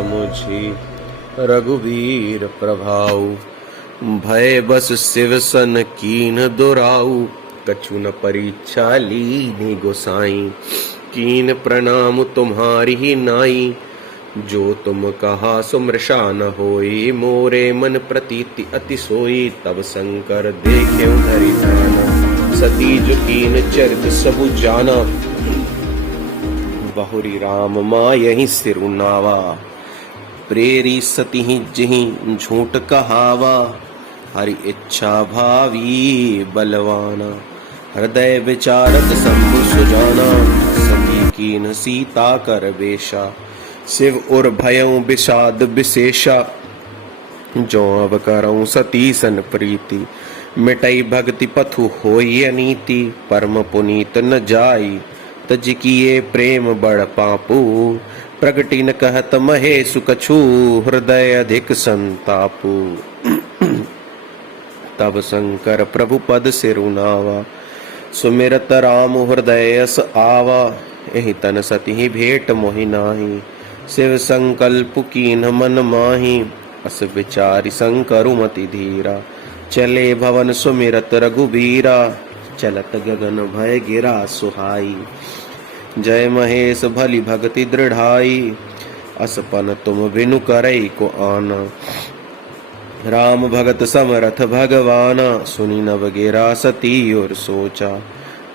समुझी रघुवीर प्रभाऊ। भय बस शिव सन कीन दुराऊ, कछु न परीक्षा लीनी गोसाई। कीन प्रणाम तुम्हारी नाई, जो तुम कहा सुमृषा न होई। मोरे मन प्रतीति अति सोई, तब शंकर देखे धरि ध्यान। सती जो कीन चरित सबु जाना, बहुरी राम माँ यही सिरु नावा। प्रेरी सती जिहि झूठ कहावा, हरि इच्छा भावी बलवाना। हृदय विचारत शंभु सुजाना, सती कीन सीता कर बेशा। शिव उर भयं विषाद विशेषा, जो अब करऊं सती सन प्रीति। मिटई भक्ति पथु होई अनीति, परम पुनीत न जाई। तज किए प्रेम बड़ पापू, प्रगति न कहत महेशु कछु। हृदय अधिक संतापू, तब शंकर प्रभु पद सिरुनावा। सुमिरत राम हृदय यस आवा, एहि तन सती भेंट मोहि नाही। शिव संकल्प कीन मन माही, अस विचारि शंकरु मति धीरा। चले भवन सुमिरत रघुबीरा, चलत गगन भय गिरा सुहाई। जय महेश भली भक्ति दृढ़ाई, असपन तुम बिनु करई को आना। राम भगत समरथ भगवाना, सुनी नव गिरा सती और सोचा।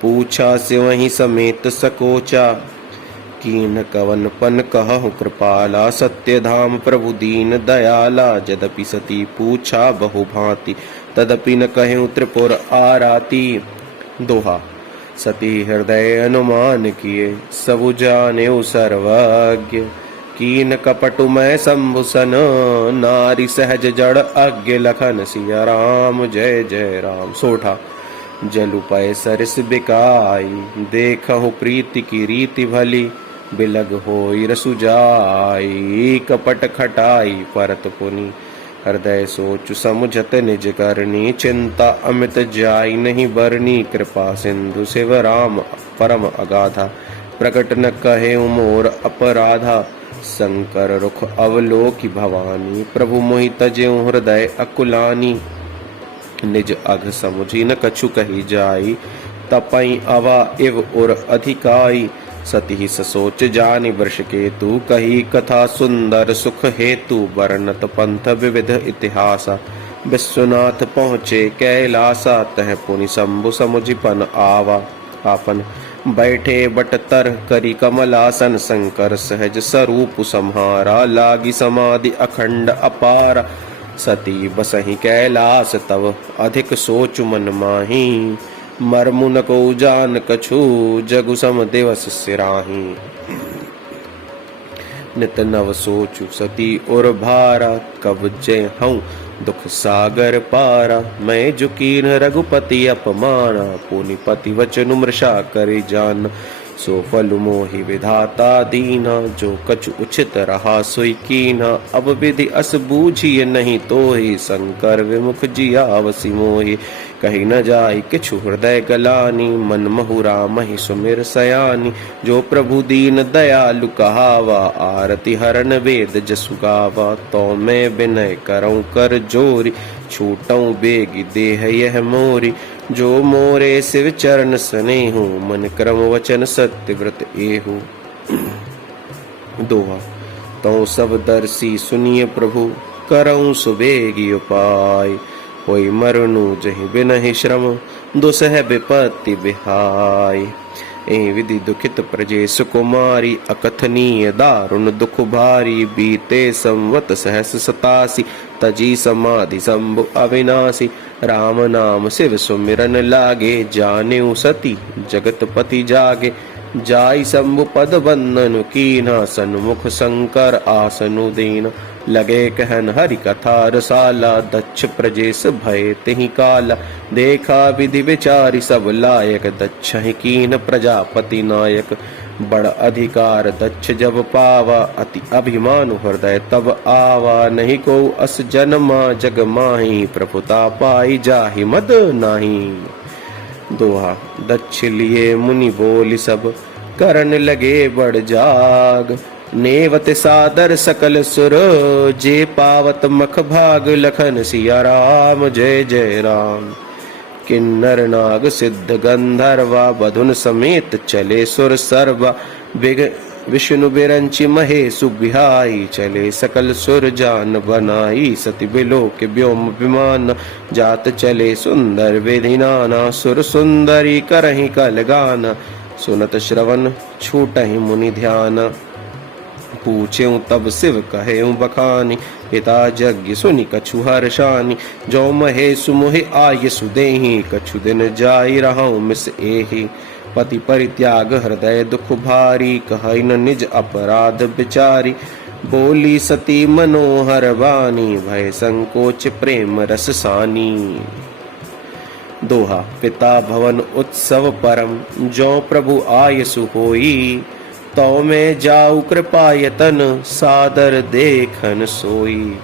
पूछा से वहीं समेत सकोचा, कीन कवन पन कहु कृपाला। सत्य धाम प्रभु दीन दयाला, यद्यपि सती पूछा बहु भांति। तदपि न कहूँ त्रिपुर आराती। दोहा। सती हृदय अनुमान किए, सबु जानेउ सर्वज्ञ। कीन कपटु मैं शंभु सन, नारी सहज जड़ अज्ञ। लखन सिया राम जय जय राम। सोठा। जलु पय सरिस बिकाई, देखहु प्रीति की रीति भली। बिलग होई रसु जाई, कपट खटाई परत पुनि। हृदय सोच समुझत निज करनी, चिंता अमित जाई नहीं बरनी। कृपा सिंधु शिव राम परम अगाधा, प्रकट न कहे मोर अपराधा। शंकर रुख अवलोकि भवानी, प्रभु मोहि तजेउ हृदय अकुलानी। निज अघ समुझी न कछु कही जाई, तपई अवा इव उर अधिकाई। सती ससोच जानि वृष केतु, कही कथा सुंदर सुख हेतु। वर्णत पंथ विविध इतिहासा, विश्वनाथ पहुँचे कैलासा। तह पुनि शंभु समुझिपन आवा, आपन बैठे बट तर करी कमलासन। शंकर सहज स्वरूप सम्हारा, लागी समाधि अखंड अपार। सती बसहि कैलास तव, अधिक सोच मन माही। मर्मु न को जान कछु, जगु सम दिवस सिराही। नित नव सोचु सती और भारा, कब जय हूँ दुख सागर पारा। मैं जुकीन रघुपति अपमाना, पुनिपति वचनु मृषा करि जान। सो फल मोहि विधाता दीना, जो कछु उचित रहा सोई कीना। अब विधि अस बूझिए नहीं तोहि, शंकर विमुख जियावसि मोहि। कही न जाय किछु हृदय गलानी, मन महु रामहि सुमिर सयानी। जो प्रभु दीन दयालु कहावा, आरति हरन वेद जसु गावा। तो मैं विनय करऊं कर जोरी, छूटऊं बेगी देह यह मोरी। जो मोरे शिव चरण स्नेहु, मन क्रम वचन सत्य व्रत एहु। दोहा। तो सब दर्शी सुनिए प्रभु, करऊं सुबेगी उपाय। होई मरनु जहि बिनहि श्रम, दुसह विपत्ति बिहाय। एहि विधि दुखित प्रजेश कुमारी, अकथनीय दारुण दुख भारी। बीते संवत सहस 87, तजी समाधि शंभु अविनाशी। राम नाम शिव सुमिरन लागे, जानेउ सती जगतपति जागे। जाई शंभु पद बंदन कीन्हा, सन्मुख शंकर आसनु दीना। लगे कहन हरि कथा रसाला, दक्ष प्रजेश भय तिहि काला। देखा विधि विचारी सब लायक, दक्ष ही कीन प्रजापति नायक। बड़ अधिकार दक्ष जब पावा, अति अभिमान हृदय तब आवा। नहीं को अस जन्मा जग माही, प्रभुता पाई जाहि मद नाही। दोहा। दक्ष लिए मुनि बोली सब, करन लगे बड़ जाग। नेवत सादर सकल सुर, जे पावत मख भाग लखन सिया राम। जय जय राम। किन्नर नाग सिद्ध गंधर्वा, बधुन समेत चले सुर सर्वा। विष्णु बिरंचि महेशु बिहाई, चले सकल सुर जान बनाई। सति बिलोक व्योम विमान, जात चले सुंदर विधि नाना। सुर सुंदरी करहि कल गाना, सुनत श्रवण छूटहि मुनि ध्यान। पूछेऊ तब शिव कहेऊ बखानी, पिता यज्ञ सुनि कछु हर्षानि। जो महेशु मोहि आय सुदेहि, कछु दिन जाई रहूं मिस एहि। पति परित्याग हृदय दुख भारी, कहै न निज अपराध विचारी। बोली सती मनोहर वाणी, भय संकोच प्रेम रस सानी। दोहा। पिता भवन उत्सव परम, जो प्रभु आयसु होई। तो मैं जाऊ कृपा यतन, सादर देखन सोई।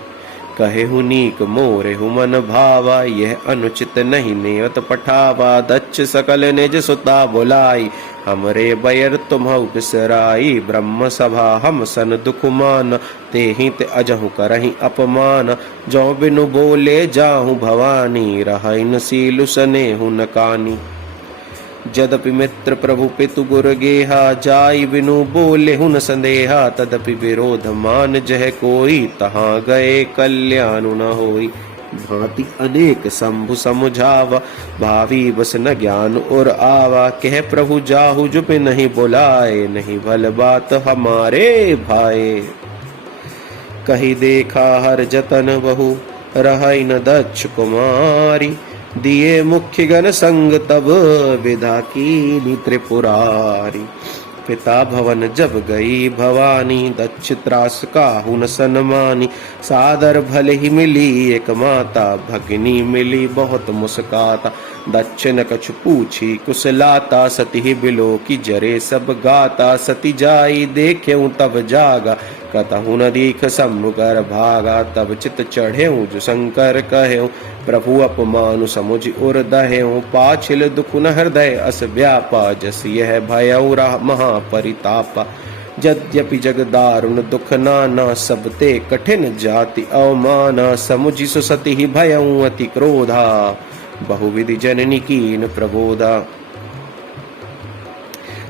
कहेहु नीक मोरेहु मन भावा, यह अनुचित नहीं नेवत पठावा। दच्छ सकल निज सुता बुलाई, हमरे बैर तुम्हु बिसराई। ब्रह्म सभा हम सन दुख मान, तेहि ते अजहु करहि अपमान। जो बिनु बोले जाहु भवानी, रहै न सीलु सनेहु न कानी। जदपि मित्र प्रभु पितु गुर गेहा, जाई बिनु बोले हुन संदेहा। तदपि विरोध मान जह कोई, तहाँ गए कल्याणु न होई। भांति अनेक शंभु समुझावा, भावी बस न ज्ञान और आवा। कह प्रभु जाहु जुप नहीं बुलाए, नहीं भल बात हमारे भाए। कही देखा हर जतन बहु, रहै न दक्ष कुमारी। दिए मुख्य गण संग तब, विधा कीनी त्रिपुरारी। पिता भवन जब गई भवानी, दक्ष त्रास काहु न सन्मानी। सादर भले ही मिली एक माता, भगिनी मिली बहुत मुस्काता। दक्ष न कछु पूछी कुशलाता, सती ही बिलो की जरे सब गाता। सती जाई देख्यऊ तब जागा, कतहु न दीख शंभु कर भागा। तब चित चढ़ेऊ जो शंकर कहेऊ, प्रभु अपमानु समुझ उर दहेऊ। पाछिल दुख न हृदय अस व्यापा, जस यह भयऊ महापरितापा। यद्यपि जग दारुण दुख नाना, सब ते कठिन जाति अवमाना। समुझि सुसति ही भयऊ अति क्रोधा, बहुविधि जननी कीन प्रबोधा।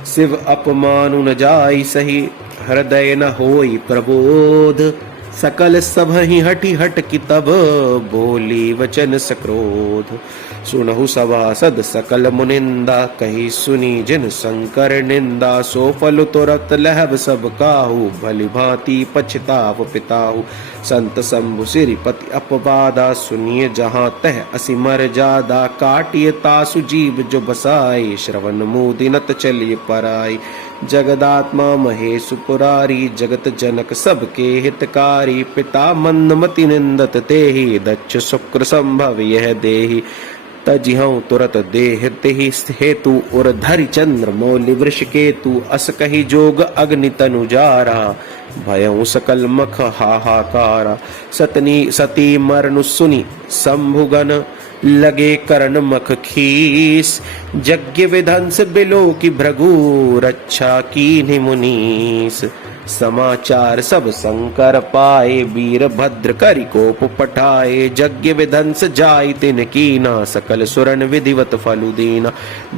शिव अपमानु न जाई सही, हृदय न होई प्रबोध। सकल सबहि हठि हट की तब, बोली वचन सक्रोध। सुनहु सभासद सकल मुनिंदा, कही सुनी जिन शंकर निंदा। सो फल तुरत लहब सब काहू, भली भांति पछताव पिताहु। संत शंभु सिरिपति अपवादा, सुनिए जहाँ तह असी मर जादा। काटिय तासु जीव जो बसाई, श्रवण मुदिनत चलिए पराई। जगदात्मा महेशु पुरारी, जगत जनक सबके हितकारी। पिता मंदमति निंदत तेहि, दक्ष शुक्र संभव यह देहि। तजिहं तुरत देह तेहि हेतु, उर धरि चंद्र मौलि वृष केतु। अस कहि जोग अग्नि तनु जारा, भयउ सकल मख हाहाकारा। सती मरनु सुनि शंभुगन, लगे करण मख खीस। यज्ञ विध्वंस बिलो की भृगु, रक्षा कीन्हि मुनीस। समाचार सब शंकर पाए, वीर भद्र करि कोप पठाए। यज्ञ विध्वंस जाय तिन कीना, सकल सुरन विधिवत फलु दीना।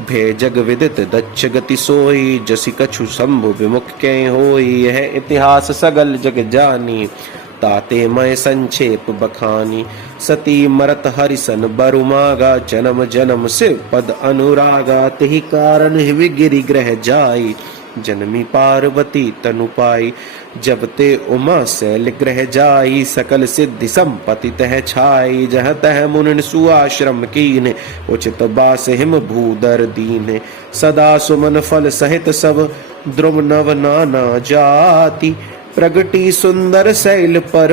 भे जग विदित दक्ष गति सोई, जसि कछु शंभु विमुख के होई। यह इतिहास सगल जग जानी, ताते मैं संक्षेप बखानी। सती मरत हरिसन बरु मागा, जन्म जन्म शिव पद अनुरागा। तेहि कारण हिवि गिरि ग्रह जाई, जनमी पार्वती तनु पाई। जब ते उमा शैल ग्रह जाई, सकल सिद्धि संपत्ति तह छाई। जह तह मुनि सुआश्रम कीन्हे, उचित बास हिम भूदर दीन्हे। सदा सुमन फल सहित सब, द्रुम नव नाना जाति। प्रगटी सुंदर शैल पर,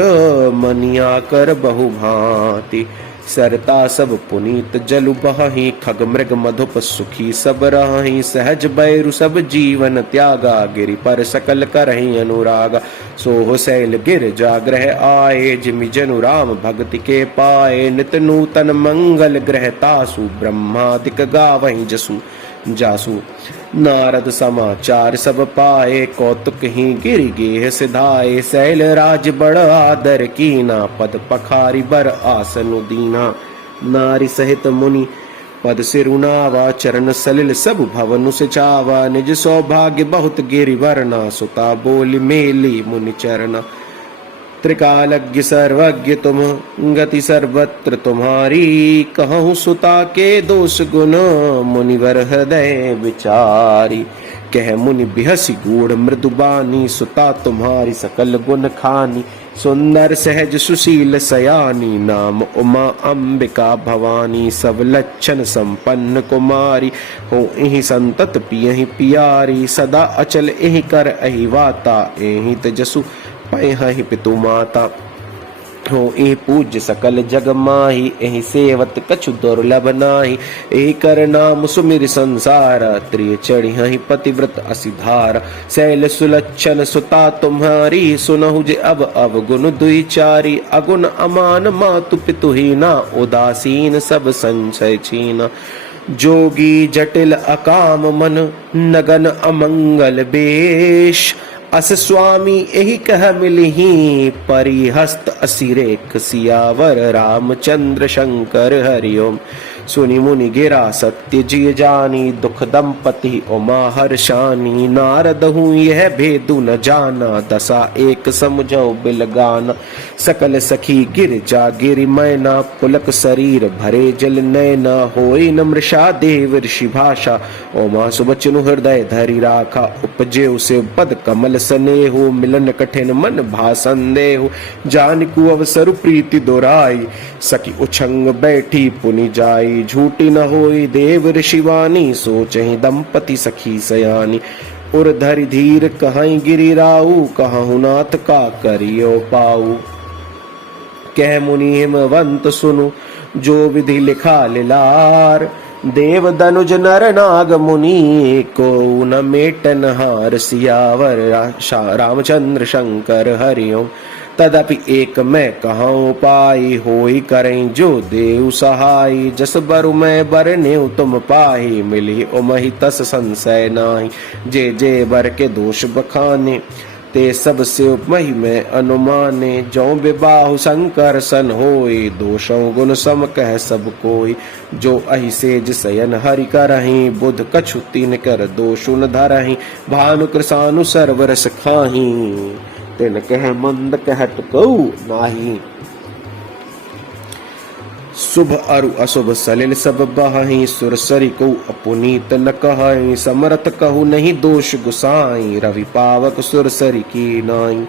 मनिया कर बहु भांति। सरता सब पुनीत जलु बहि, खग मृग मधुप सुखी सब रहि। सहज बैरु सब जीवन त्यागा, गिरि पर सकल करहि अनुरागा। सोह शैल गिर जाग्रह आए, जिमि जनु राम भक्ति के पाए। नित नूतन मंगल ग्रह तासु, ब्रह्मादिक गावहि जसु। जासु। नारद समाचार सब पाए, कौतुक ही गिर गेह सिधाए। शैल राज बड़ आदर कीना, पद पखारी बर आसन दीना। नारी सहित मुनि पद सिरुनावा, चरण सलिल सब भवनु सिचावा। निज सौभाग्य बहुत गिरिवरना, सुता बोली मेली मुनि चरना। त्रिकालज्ञ सर्वज्ञ तुम, गति सर्वत्र तुम्हारी। कहूँ सुता के दोष गुण, मुनिवर हृदय विचारी। कह मुनि बिहसी गूढ़ मृदुबानी, सुता तुम्हारी सकल गुण खानी। सुंदर सहज सुशील सयानी, नाम उमा अंबिका भवानी। सब लक्षण संपन्न कुमारी, हो इहि संतत पियहि पियारी। सदा अचल एहि कर एहि वाता, एहि तेजसु पयहि पितु माता। हो ए पूज्य सकल जग माही, एहि सेवत कछु दुर्लभ नाही। ए कर नाम सुमिर संसार, त्रिय चढ़िहि पतिव्रत असिधार। शैल सुलक्षण सुता तुम्हारी, सुनहु जे अब अवगुण दुई चारी। अगुण अमान मातु पितु हीना, उदासीन सब संशय छीना। जोगी जटिल अकाम मन, नगन अमंगल बेश। अस स्वामी एहि कह मिलहि, परिहस्त असिरेख सियावर। रामचंद्र शंकर हरिओम। सुनि मुनि गिरा सत्य जिय जानी, दुख दंपति उमा हर्षानी। नारद हूँ यह भेदु न जाना, दशा एक समझो बिलगाना। सकल सखी गिर जा गिरि मैना, पुलक शरीर भरे जल नैना। होई न मृषा देव ऋषि भाषा, उमा सुबचनु हृदय धरि राखा। उपजे उसे पद कमल स्नेहु, मिलन कठिन मन भा संदेहु। जानिकु अवसर प्रीति दोराई, सखी उछंग बैठी पुनि जाई। झूठी न होई देव ऋषिवानी, सोचहि दंपति सखी सयानी। उर धरि धीर कहीं गिरि राऊ, कहु नाथ का करियो पाऊ। कह मुनि हिमवंत सुनु, जो विधि लिखा लिलार। देव दनुज नर नाग मुनि, को न मेटन हार। सियावर रामचंद्र शंकर हरिओम। तदपि एक मैं कहूँ पाई, होई करें जो देव सहाय। जस बरु मैं बरनेउ तुम पाही, मिली उमहि तस संशय नाही। जे जे बर के दोष बखाने, ते सब से मही में अनुमाने। जो विबाहु शंकर सन होई, दोषों गुण सम कह सब कोई। जो अहि सेज सयन हरि करहि, बुध कछु तीन कर दोषु न धरहि। भानु कृसानु सर्वरस खाही, तिन कह मंद कहत कहु नाही। शुभ अरु अशुभ सलिल सब बहाई, सुरसरी को अपुनीत न कहई। समरथ कहु नहीं दोष गुसाई, रवि पावक सुरसरी की नाई।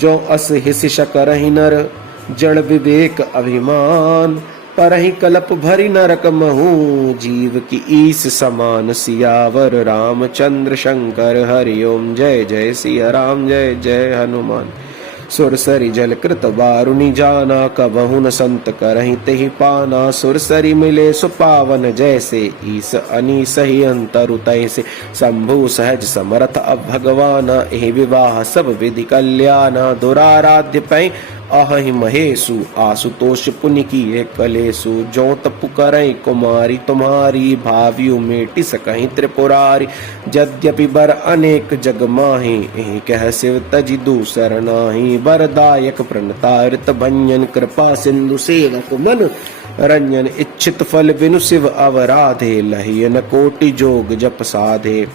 जो अस हिस शकरहि नर, जड़ विवेक अभिमान। परहि कलप भरी नरक महु, जीव की ईस समान। सियावर रामचंद्र शंकर हरिओम। जय जय सिया राम, जय जय हनुमान। सुरसरी जल कृत बारुनि जाना, कबहु न संत करहि तेहि पाना। सुरसरी मिले सुपावन जैसे, ईस अनीस ही अंतरु तैसे। शंभु सहज समर्थ अब भगवाना, एहि विवाह सब विधि कल्याणा। दुराराध्य पै अहि महेशु, आशुतोष पुनि किए कलेसु। जो तपु करई कुमारी तुम्हारी, भावियु मेटि सकहि त्रिपुरारी। यद्यपि बर अनेक जग माहि, एहि कह शिव तजि दूसर नाही। बरदायक प्रणतारित भंजन, कृपा सिंधु सेवक मन रंजन। इच्छित फल बिनु शिव अवराधे, लहियन कोटि जोग जप साधे।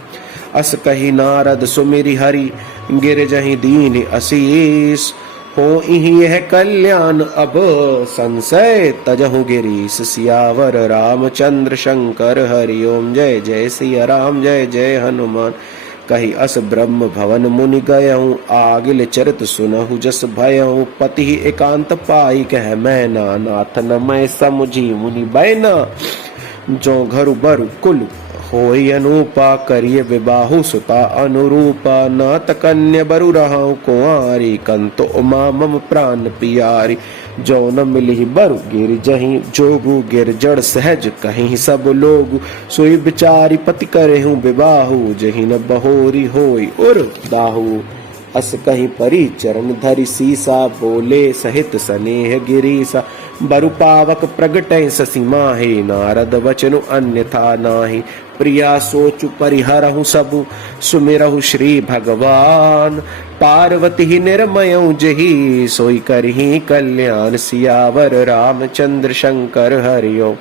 अस कही नारद सुमिरि हरि, गिर जहि दीन असीस। हो इहि यह कल्याण अब, संशय तजहु गिरीश। सियावर रामचंद्र शंकर हरिओम। जय जय सिया राम, जय जय हनुमान। कही अस ब्रह्म भवन मुनि गयऊँ, आगिल चरित सुनहु जस भयऊँ। पति एकांत पाई कह मैना, नाथ न मैं समुझी मुनि बैना। जो घरु बरु कुल होई अनुपा, करिय विबाहु सुता अनुरूपा। नाथ कन्या बरु रहु कुंवारी, कंतो उमा मम प्राण पियारी। जो न मिली बरु गिर जहीं जोगु, गिर जड़ सहज कहीं सब लोगु। सोई बिचारी पति करहु विबाहु, जहीं न बहोरी होई उर दाहु। अस कहीं परी चरण धरि सीसा, बोले सहित स्नेह गिरीसा। बरु पावक प्रगटै ससी माहे, नारद वचनु अन्यथा नाहि। प्रिया सोचु परिहरहु सबु, सुमिरहु श्री भगवान। पार्वती निर्मयऊ जही, सोई करही कल्याण। सियावर रामचंद्र शंकर हरिओ।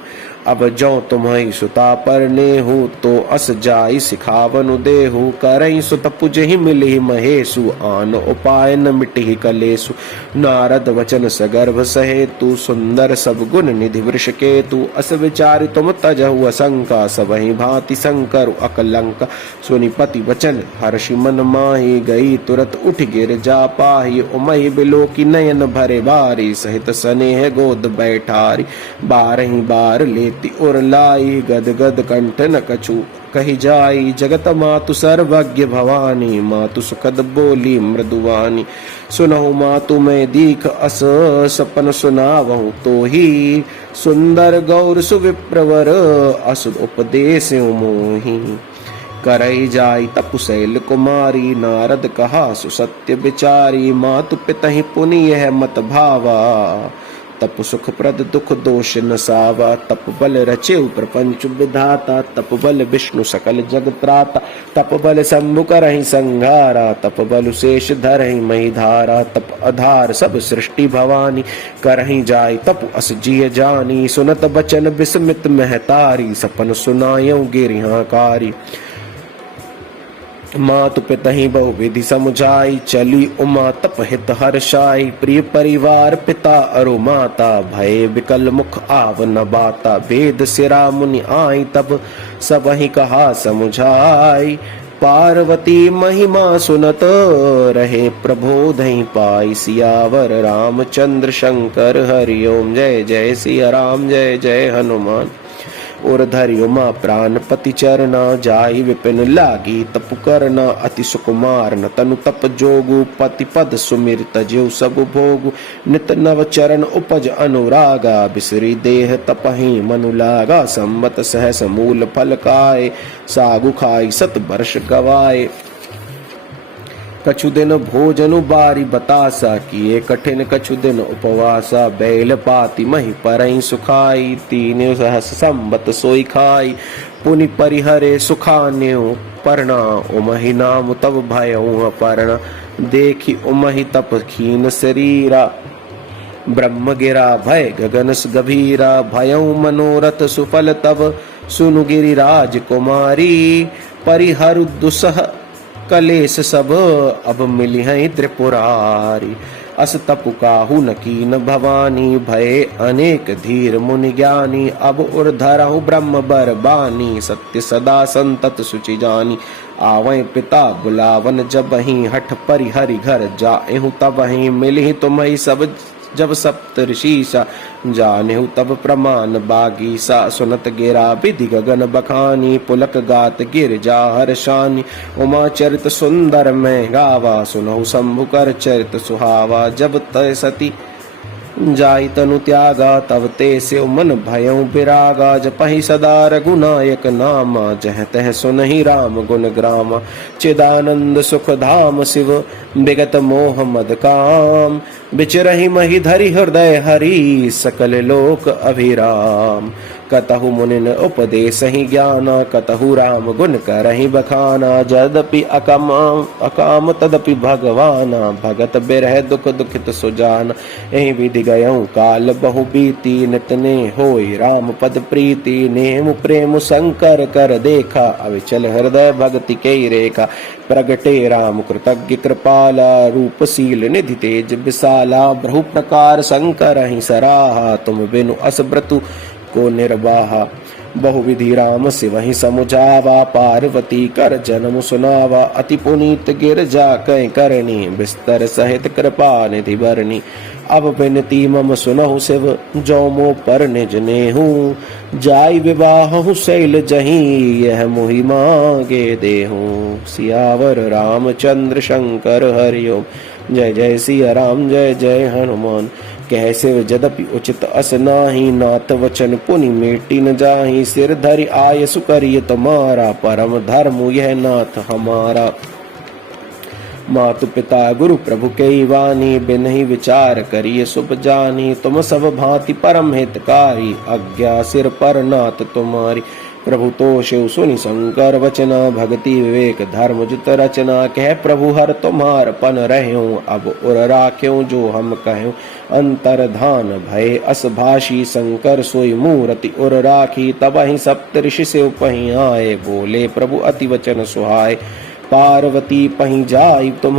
अब जो तुम्हारी सुता पर नेहु, तो अस जाई सिखावनु देहु। करई सुत पुजहि मिलहि महेशु, आन उपाय न मिटहि कलेसु। नारद वचन सगर्भ सहेतु, सुंदर सब गुण निधि वृष केतु। अस विचारि तुम तजहु असंका, सबहि भांति शंकर अकलंक। सुनिपति वचन हर्षि मन माहि, गई तुरत उठ गिर जा पाहि। उमहि बिलोकी नयन भरे बारी, सहित स्नेह गोद बैठारी। बारहि बार लेती उर लाई, गद गद कंठ न कछु कही जाई। जगत मातु सर्वज्ञ भवानी, मातु सुखद बोली मृदुवानी। सुनहु मातु मैं दीख अस, सपन सुनावहु तो ही। सुंदर गौर सुविप्रवर, अस उपदेश मोहि। करई जाई तपुशैल कुमारी, नारद कहा सुसत्य विचारी। मातु पितहि पुनि यह मत भावा, तप सुख प्रद दुख दोष न सावा। तप बल रचेउ प्रपंच विधाता, तप बल विष्णु सकल जग त्राता। तप बल शंभु करहि संहारा, तप बल शेष धरहि मही धारा। तप आधार सब सृष्टि भवानी, करहि जाय तप अस जिय जानी। सुनत बचन विस्मित महतारी, सपन सुनायऊ गिरिहाकारी। मातु पितहि बहु विधि समुझाई, चली उमा तप हित हर्षाई। प्रिय परिवार पिता अरु माता, भय विकल मुख आव न बाता। वेद सिरा मुनि आई तब, सबहि कहा समुझाई। पार्वती महिमा सुनत, रहे प्रबोधहि पाई। सियावर रामचंद्र शंकर हरिओम। जय जय सिया राम, जय जय हनुमान। और धरि उमा प्राणपति चरना, जाई विपिन लागी तप करना। अति सुकुमार न तनु तप जोगु, पति पद सुमिर तजेउ सब भोगु। नित नव चरण उपज अनुरागा, बिसरी देह तपहि मनु लागा। संबत सहस मूल फल खाए, सागु खाई सत वर्ष गवाए। कछु दिन भोजनु बारी बतासा, किए कठिन कछु दिन उपवासा। बैल पाति मही परई सुखाई, तीन सहस संबत सोई खाई। पुनि परिहरे सुखान्यु परना, उमहि नाम तब भयउ अपरना। देखी उमहि तप खीन शरीरा, ब्रह्म गिरा भय गगन गभीरा। भयउ मनोरथ सुफल तब, सुनु गिरिराज कुमारी। परिहरु दुसह कलेश सब, अब मिली हैं त्रिपुरारी। अस तपु काहू न कीन भवानी, भय अनेक धीर मुनि ज्ञानी। अब उर्धरहु ब्रह्म बर बानी, सत्य सदा संतत सुचि जानी। आवै पिता बुलावन जबहि, हठ परिहरि घर जाएहु तबहि। मिलहि तुम्हि सब जब सप्तऋषिसा, जानेहु तब प्रमाण बागीसा। सुनत गिरा विधि गगन बखानी, पुलक गात गिर जा हर्षानी। उमा चरित सुंदर मैं गावा, सुनहु शंभु कर चरित सुहावा। जब तय सती जाई तनु त्यागा, तब ते से मन भयउ विरागा। जपहि सदा रघुनायक नामा, जह तह सुनहि राम गुण ग्रामा। चिदानंद सुख धाम शिव, विगत मोह मद काम। बिचरहि मही धरि हृदय हरि, सकल लोक अभिराम। कतहु मुनिन उपदेसहि ज्ञाना, कतहु राम गुण करहि बखाना। जदपि अकाम तदपि भगवाना, भगत बिरह दुख दुखित सुजाना। एहि विधि गयउ काल बहु बीती, नितने होई राम पद प्रीति। नेम प्रेम शंकर कर देखा, अविचल हृदय भक्ति के रेखा। प्रगटे राम कृतज्ञ कृपाला, रूपशील निधि तेज विशाला। बहु प्रकार शंकर ही सराहा, तुम बिनु अस व्रतु को निर्वाहा। बहु विधि राम सिवहि समुझावा, पार्वती कर जन्म सुनावा। अति पुनीत गिरजा कै करनी, बिस्तर सहित कृपा निधि बरनी। अब विनती मम सुनहु शिव, जो मो पर निज नेहु। जाय विवाहु शैल जहीं, यह मोहि मांगे देहु। सियावर रामचंद्र शंकर हरिओम। जय जय सिया राम, जय जय हनुमान। कह शिव जदपि उचित अस नाही, नाथ वचन पुनि मेटी न जाहि। सिर धरि आय सुकरिय तुम्हारा, परम धर्म यह नाथ हमारा। मातु पिता गुरु प्रभु कई वाणी, बिनहि विचार करिए शुभ जानी। तुम सब भांति परम हितकारी, आज्ञा सिर पर नाथ तुम्हारी। प्रभु तो शिव सुनि शंकर वचना, भक्ति विवेक धर्म जुत रचना। कह प्रभु हर तुम्हार पन रहूं, अब उर राख्यूं जो हम कहूं। अंतर धान भय अस भाषी, शंकर सोई मूर्ति उर राखी। तब ही सप्तऋषि शिव पहीं आए, बोले प्रभु अति वचन सुहाए। पार्वती पहीं जाई तुम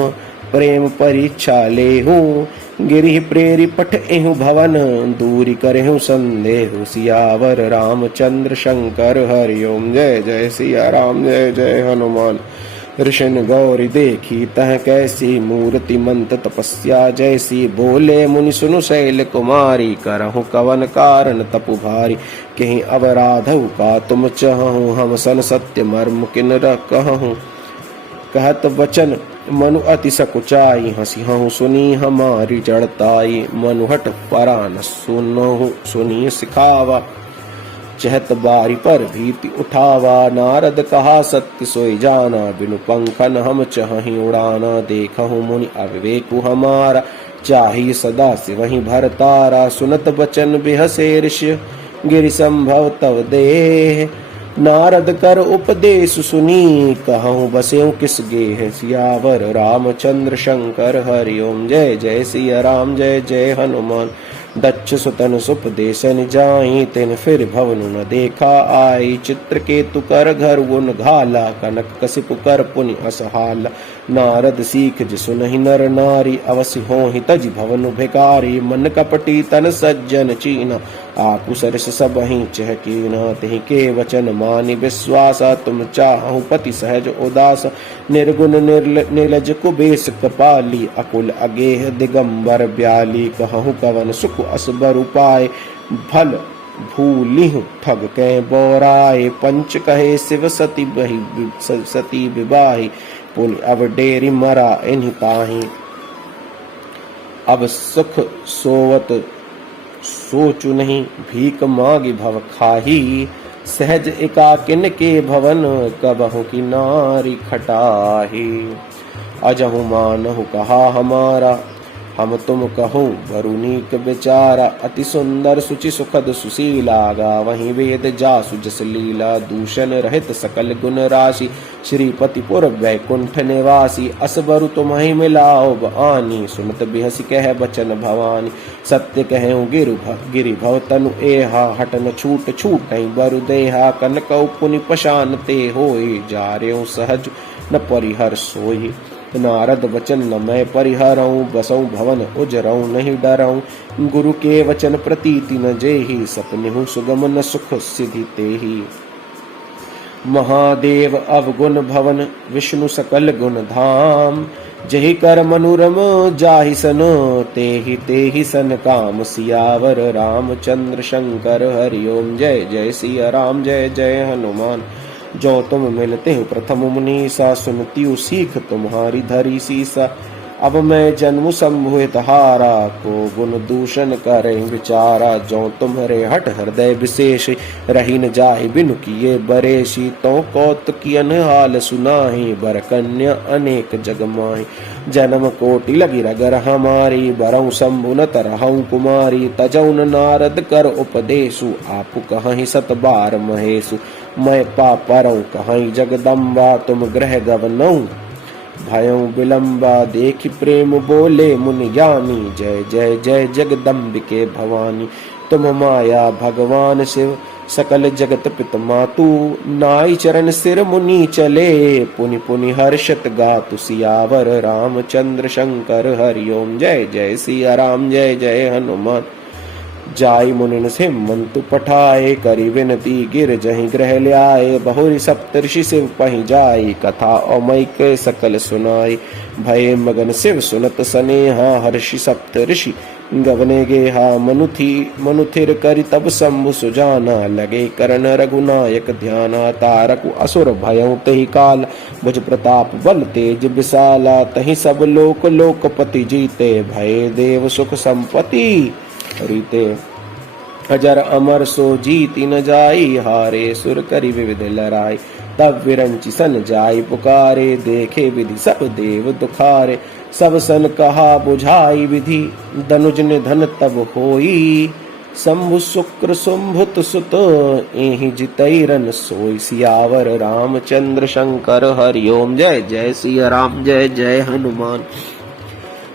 प्रेम परीक्षा लेहूं, गिरि प्रेरि पठ एहु भवन, दूरी करहु संदेहु। सियावर रामचंद्र शंकर हरि ओम। जय जय सिया राम, जय जय हनुमान। ऋषिन गौरी देखी तह कैसी, मूर्ति मंत तपस्या जैसी। बोले मुनि सुनु शैल कुमारी, करहु कवन कारण तपु भारी। कहीं अवराधउ का तुम चहु, हम सन सत्य मर्म किन कहूँ। कहत वचन मनु अति सकुचाई, हंसी हूँ सुनी हमारी जड़ताई। मनुहट परान सुनहु सुनी सिखावा, चहत बारी पर भीति उठावा। नारद कहा सत्य सोई जाना, बिनु पंखन हम चहि उड़ाना। देखहु मुनि अविवेकु हमारा, चाही सदा से वही भरतारा। सुनत बचन बिहसे ऋषि, गिरि संभव तव देह। नारद कर उपदेश सुनी, कहूँ बस्यों किस गेह। सियावर रामचंद्र शंकर हरि ओम। जय जय सिया राम, जय जय हनुमान। दक्ष सुतन सुपदेशन जाई, तिन फिर भवनु न देखा आई। चित्रकेतु कर घर उन घाला, कनक कसिपु कर पुनि असहाला। नारद सीख जि सुनहि नर नारी, अवश्य होहि तज भवनु भिकारी। मन कपटी तन सज्जन चीना, आकु सरस सबहि चहकीना। तिहि के वचन मानि विश्वासा, तुम चाहु पति सहज उदास। निर्गुण निर्लज कुबेश कपाली, अकुल अगेह दिगंबर ब्याली। कहूँ कवन सुख असबर उपाय, भल भूलिहु ठग कै बोराए। पंच कहे शिव सती बही सती विवाही, पुनि अब डेरी मरा इन्हीं पाही। अब सुख सोवत सोचु नहीं, भीख मांगी भव खाही। सहज एकाकिन के भवन, कबहु की नारी खटाही। अजहु मानहु कहा हमारा, हम तुम कहूँ वरुणीक बेचारा। अति सुंदर सुचि सुखद सुशीला, गावहीं वेद जासु जस लीला। दूषण रहित सकल गुण राशि, श्रीपतिपुर वैकुंठ निवासी। असबरु तुम्हि मिलाओ आनी, सुनत बिहसी कह बचन भवानी। सत्य कहूँ गिरि भव तनु एहा, हट न छूट छूटहि बरु देहा। कनकौ पुनि पशान ते होई, जार्यों सहज न परिहर सोई। नारद वचन न मैं परिहरऊँ, बसऊँ भवन उजरऊँ नहीं डरऊँ। गुरु के वचन प्रतीति न जेहि, सपनेहु सुगम न सुख सिद्धि तेहि। महादेव अवगुण भवन, विष्णु सकल गुण धाम। जहि कर मनुरम जाहि सन, तेहि तेहि सन काम। सियावर रामचंद्र शंकर हरि ओम। जय जय सिया राम, जय जय हनुमान। जो तुम मिलते हो प्रथम मुनीसा, सुनती हूँ सीख तुम्हारी धरी सीसा। अब मैं जन्म संभुत हारा, को गुण दूषण करे विचारा। जो तुम्हारे हट हृदय विशेष, रही न जाहि बिनु किए बरेशी। तो कौतुकियन हाल सुनाही, बर कन्या अनेक जग माही। जन्म कोटि लगी रगर हमारी, बरऊ शंभु न तरहऊ कुमारी। तजौन नारद कर उपदेशु, आपु कहीं सत बार महेशु। मैं पापरऊ कहीं जगदम्बा, तुम ग्रह गवनऊ भयऊ विलंबा। देखि प्रेम बोले मुनि ज्ञानी, जय जय जय जगदम्बिके भवानी। तुम माया भगवान शिव, सकल जगत पित मातु। नाई चरण सिर मुनि चले, पुनि पुनि हर्षत गातु। सियावर रामचंद्र शंकर हरि ओम। जय जय सिया राम, जय जय हनुमान। जाई मुनिन से मंतु पठाए, करी विनती गिर जहीं ग्रह ल्याए। बहुरी सप्तऋषि शिव पहीं जाई, कथा अमैक सकल सुनाई। भय मगन शिव सुनत सनेहा, हर्षि सप्तऋषि गवने गेहा। मनुथिर करि तब शंभु सुजाना, लगे करन रघुनायक ध्याना। तारक असुर भयउ तहि काल, भुज प्रताप बल तेज विशाला। तहि सब लोक लोकपति जीते, भय देव सुख संपत्ति रीते। अजर अमर सो जीति न जाई, हारे सुर करि विविध लड़ाई। तब विरंचि सन जाई पुकारे, देखे विधि सब देव दुखारे। सब सन कहा बुझाई विधि, दनुज निधन तब होई। शंभु शुक्र शुंभुत सुत, एहि जितई रन सोई। सियावर रामचंद्र शंकर हरिओम। जय जय सिया राम, जय जय हनुमान।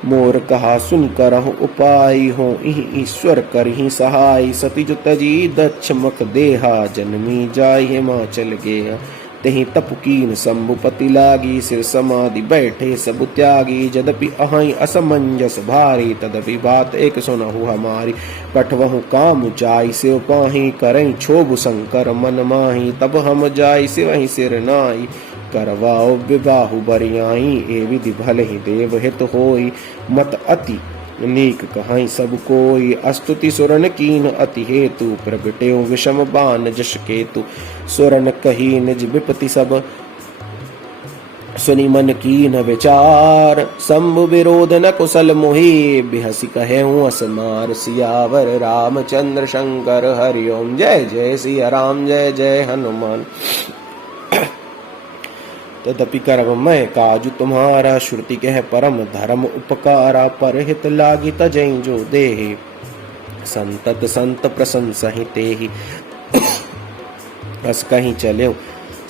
मोर कहा सुन करहु उपाय, हो इहि ईश्वर करहि सहाय। सती जो तजी दक्ष मख देहा, जन्मी जाय हिमाचल गेहा। तेहि तप कीन शंभुपति लागी, सिर समाधि बैठे सब त्यागी। जदपि अहै असमंजस भारी, तदपि बात एक सुनहु हमारी। पठवहु काम जाय सेव पाहि, करई क्षोभ शंकर मन माहि। तब हम जाय सिवहि सिर नाई, करवाओ विबाहु बरियाई। ए विधि भले ही देव हित होई, मत अति नीक कहाई सब कोई। अस्तुति सुरन कीन अति हेतु, प्रगटेउ विषम बान जश केतु। सुरन कही निज विपति सब, सुनि मन कीन विचार। शंभु विरोध न कुशल मोहि, बिहसि कहेउ असमार। सियावर रामचंद्र शंकर हरिओम। जय जय सिया राम, जय जय हनुमान। तदपि करब मैं काजु तुम्हारा, श्रुति कह परम धर्म उपकारा। परहित लागी तजई जो देहि, संतत संत प्रशंसहि तेहि। अस कहीं चले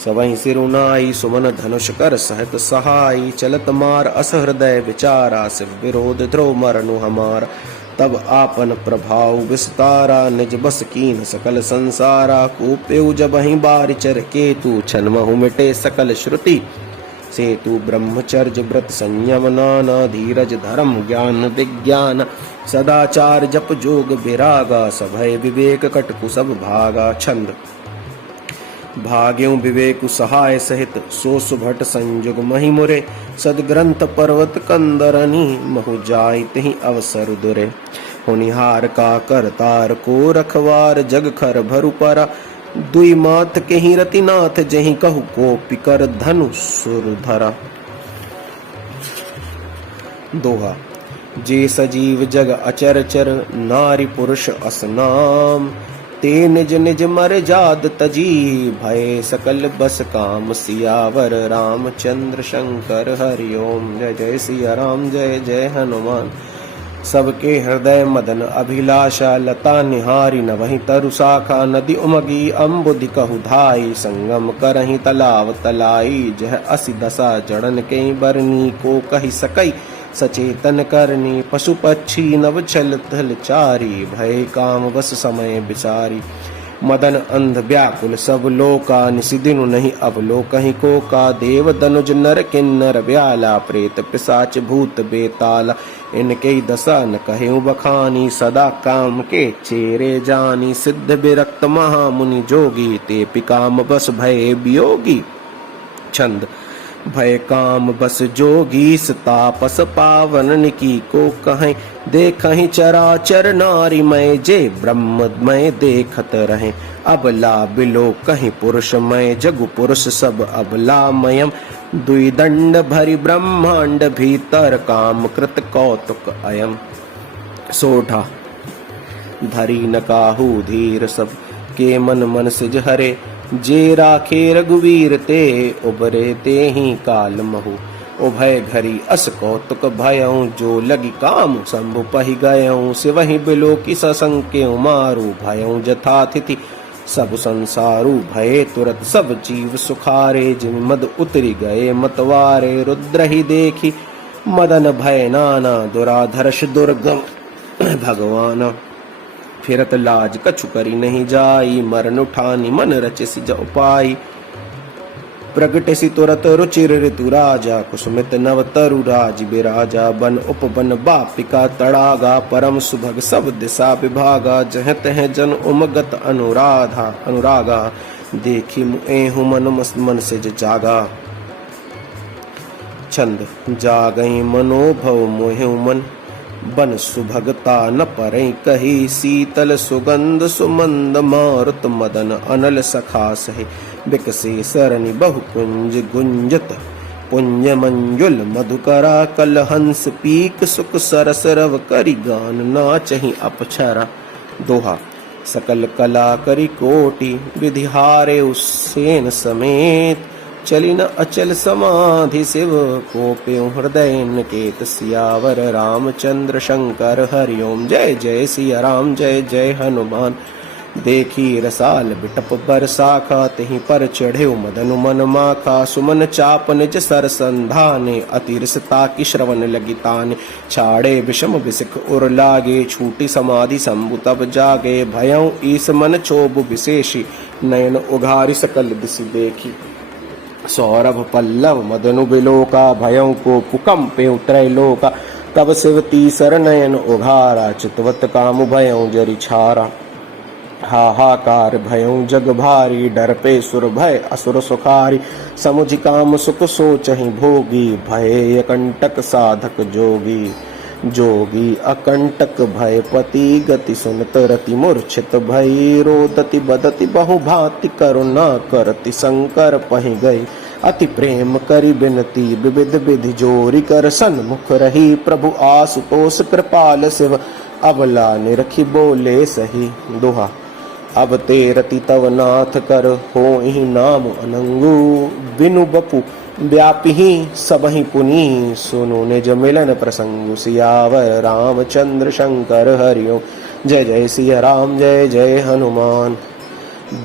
सवहि सिरुनाई, सुमन धनुष कर सहत सहाई। चलत मार अस हृदय विचारा, शिव विरोध ध्रुव मरनु हमार। तब आपन प्रभाव विस्तारा, निज बस कीन सकल संसारा। कूप्यउ जबहि बारिचर केतु, छनमहु मिटे सकल श्रुति सेतु। ब्रह्मचर्य व्रत संयम नाना, धीरज धर्म ज्ञान विज्ञान। सदाचार जप जोग विरागा, सभय विवेक कटकु सब भागा। छंद भाग्यों विवेकु सहाय सहित, सो सुभट संयुग महि मुरे। सदग्रंथ पर्वत कंदरनी, महु जाय तिहि अवसर दुरे। होनिहार का करतार को रखवार, जग खर भरु परा। दुई मात केहि रतिनाथ, जहि कहु को पिकर धनु सुरधरा। दोहा। जे सजीव जग अचर चर, नारी पुरुष असनाम। ते निज निज मर जाद तजी, भय सकल बस काम। सियावर रामचंद्र शंकर हरिओम। जय जय सिया राम, जय जय हनुमान। सबके हृदय मदन अभिलाषा, लता निहारी न वही तरु शाखा। नदी उमगी अम्बुधि कहु धाई, संगम करहि तलाव तलाई। जह असी दशा जड़न के बरनी, को कहि सकई सचेतन करनी। पशु पक्षी नव छल थल चारी, भय काम बस समय विचारी। मदन अंध व्याकुल सब लोका, निसिदिनु नहीं अवलोकहि को का। देव दनुज नर किन्नर व्याला, प्रेत पिशाच भूत बेताला। इनके दशा न कहेउ बखानी, सदा काम के चेरे जानी। सिद्ध विरक्त महामुनि जोगी, ते पिकाम बस भय वियोगी। छंद भय काम बस जोगी, तापस पावन की को कहें। देखहि चराचर नारी मय, जे ब्रह्ममय देखत रहे। अबला बिलो कहीं पुरुष मय, जगु पुरुष सब अबलामयम। दुई दंड भरि ब्रह्मांड भीतर, काम कृत कौतुक अयम। सोढ़ा। धरी न काहू धीर सब, के मन मन सिज हरे। जे राखे रघुवीर ते, उबरे ते ही काल महु। उभय घरी अस कौतुक भयऊं, जो लगी काम शंभु पहि गयऊं। सिवहि बिलो की ससंकेउ मारू, भयऊं जथातिथि सब संसारू। भये तुरत सब जीव सुखारे, जिम मद उतरी गए मतवारे। रुद्र ही देखी मदन भय नाना, दुराधर्ष दुर्गम भगवान। फिरत लाज कछु करी नहीं जाई, मरण उठानी मन रचिसि जो उपाय। प्रगटसि तुरत रुचिर ऋतु राजा, कुसुमित नव तरु राज बिराजा। बन उपवन बापिका तड़ागा, परम सुभग सब दिशा विभागा। जह तह जन उमगत अनुरागा, देखी मुएहु मन सिज जागा। छंद जागई मनोभव मोहेउ मन, बन सुभगता न परई कही। शीतल सुगंध सुमंद, मारुत मदन अनल सखा सहे। बिकसे सरनि बहु कुंज गुंजत, पुंज मंजुल मधुकरा। कल हंस पीक सुख सरस रव, करि गान नाचहि अपछरा। दोहा। सकल कला करी कोटि विधि हारे उसेन समेत चली न अचल समाधि शिव कोपे हृदय निकेत सियावर रामचंद्र शंकर हरिओम। जय जय सिया राम जय जय हनुमान। देखी रसाल बिटप बरसाखा तिहि पर चढ़े मदन मन माखा सुमन चाप निज सर संधाने अतिरसता की श्रवण लगी ताने छाड़े विषम विसिख उर लागे छूटी समाधि शंभु तब जागे भयं ईस मन क्षोभ विशेषी नयन उघारि सकल दिशि देखी सौरभ पल्लव मदनु बिलोका भयों को पुकंपे त्रैलोका तब शिव तीसर नयन उघारा चितवत काम भयों जरि छारा हाहाकार भयों जग भारी डर पे सुर भय असुर सुखारी समुझ काम सुख सोचहि भोगी भय कंटक साधक जोगी जोगी अकंटक भय पति गति सुनत रति मूर्छित भई रोदति बदति बहु भांति करुणा करति शंकर पहि गई अति प्रेम करि बिनती विविध विधि जोरी कर सन्मुख रही प्रभु आशुतोष कृपाल शिव अबला निरखी बोले सही दोहा। अब ते रति तव नाथ कर होहि नाम अनंगु बिनु बपु व्यापी सबहि पुनि सुनु निज मिलन प्रसंगु सियावर रामचंद्र शंकर हरिओम। जय जय सिया राम जय जय हनुमान।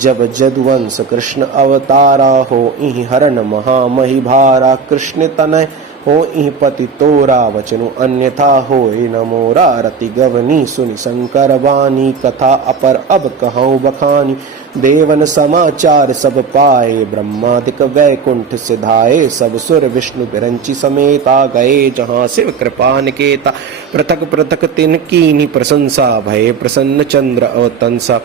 जब जदुवंश कृष्ण अवतारा हो इहि हरण महामहि भारा कृष्ण तनय हो इहि पति तोरा वचनु अन्यथा होय न मोरा रति गवनी सुनि शंकर वाणी कथा अपर अब कहूँ बखानी देवन समाचार सब पाए ब्रह्मादिक वैकुंठ सिधाए सब सुर विष्णु बिरंची समेता गए जहाँ शिव कृपा निकेता पृथक पृथक तिन कीनी प्रशंसा भय प्रसन्न चंद्र अवतंसा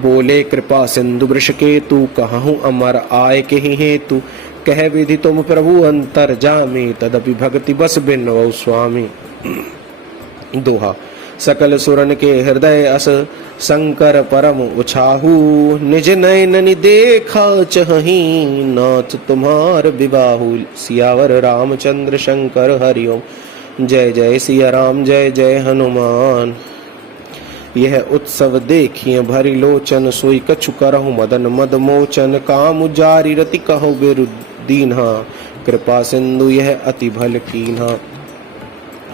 बोले कृपा सिंधु वृषकेतु कहूँ अमर आय के हेतु कह विधि तुम प्रभु अंतर जामे तदपि भक्ति बस बिन्वौ स्वामी। दोहा। सकल सुरन के हृदय अस शंकर परम उछाहू निज नयन देखा चहि नाथ तुम्हार विबाहु सियावर रामचंद्र शंकर हरिओम। जय जय सिया राम जय जय हनुमान। यह उत्सव देखिए भरी लोचन सोई कछु करहु मदन मद मोचन काम जारी रति कहो बिरुदीन्हा कृपा सिंधु यह अति भल कीन्हा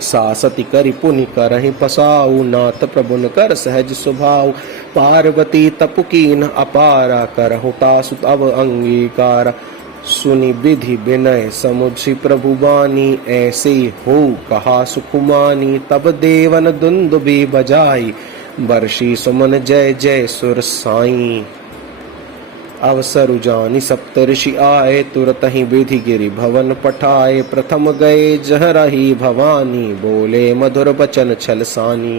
सासति करि पुनि करहि पसाऊ नाथ प्रभुन कर सहज स्वभाव पार्वती तपु कीन अपारा करहु तासु तव अंगीकारा सुनि विधि विनय समुझि प्रभु बानी ऐसे हो कहा सुकुमानी तब देवन दुंदुबी बजाई बरसी सुमन जय जय सुर साई अवसर जानि सप्तऋषि आए तुरत ही विधि गिरि भवन पठाए प्रथम गए जह रही भवानी बोले मधुर बचन छल सानी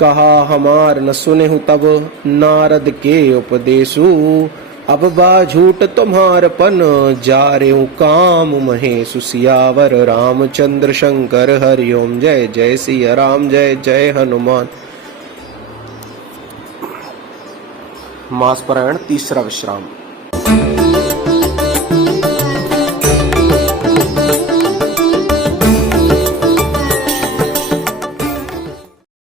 कहा हमार न सुनेहु तब नारद के उपदेशु अब बा झूठ तुम्हार पन जा रेहु काम महेशु सियावर रामचंद्र शंकर हरिओम। जय जय सिया राम जय जय हनुमान। मास पारायण तीसरा विश्राम।